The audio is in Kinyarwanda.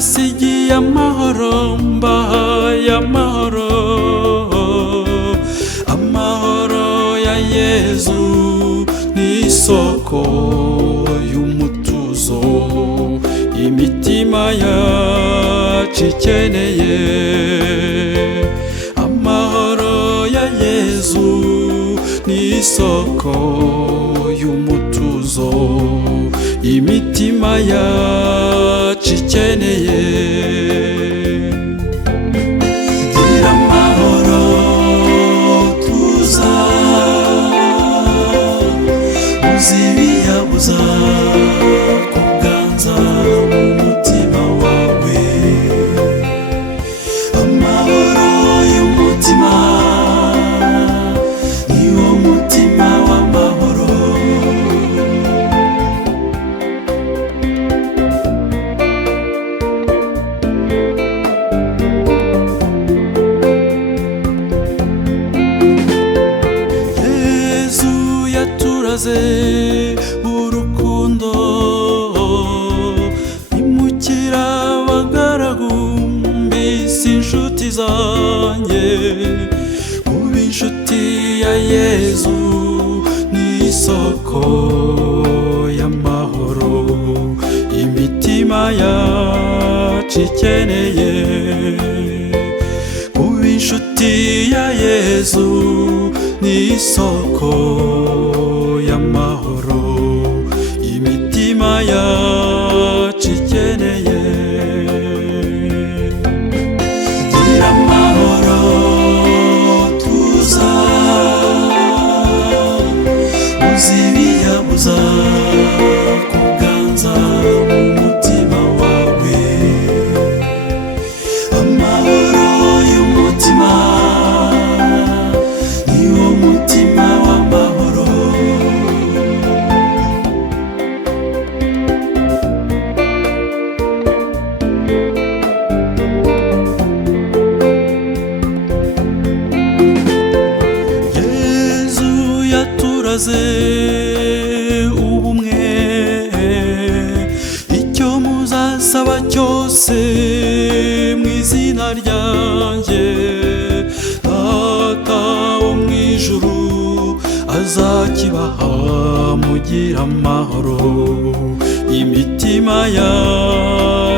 mbasigiye amahoro, mbahaye amahoro, amahoro ya Yezu ni isoko y'umutuzo imitima yacu ikeneye. Amahoro ya Yezu ni isoko y'umutuzo imitima yacu ikeneye. Gira amahoro tuza uzibiyabuza kuganza mu mutima wawe. Amahoro y'umutima niwo mutima w'amahoro. Yezu yaturaze urukundo, imukira abagaragu mbese inshuti zanjye. Kuba inshuti ya Yezu ni isoko y'amahoro imitima yacu ikeneye. Kuba inshuti ya Yezu ni isoko y'amahoro imitima yacu ikeneye. Gira amahoro tuza uzibiyabuza kuganza mu mutima wawe. Amahoro y'umutima niwo mutima w'amahoro. Yezu yaturaze ubumwe, icyo muzasaba cyose mu izina ryanjye Data wo mu ijuru azakibaha. Mugira amahoro imitima yacu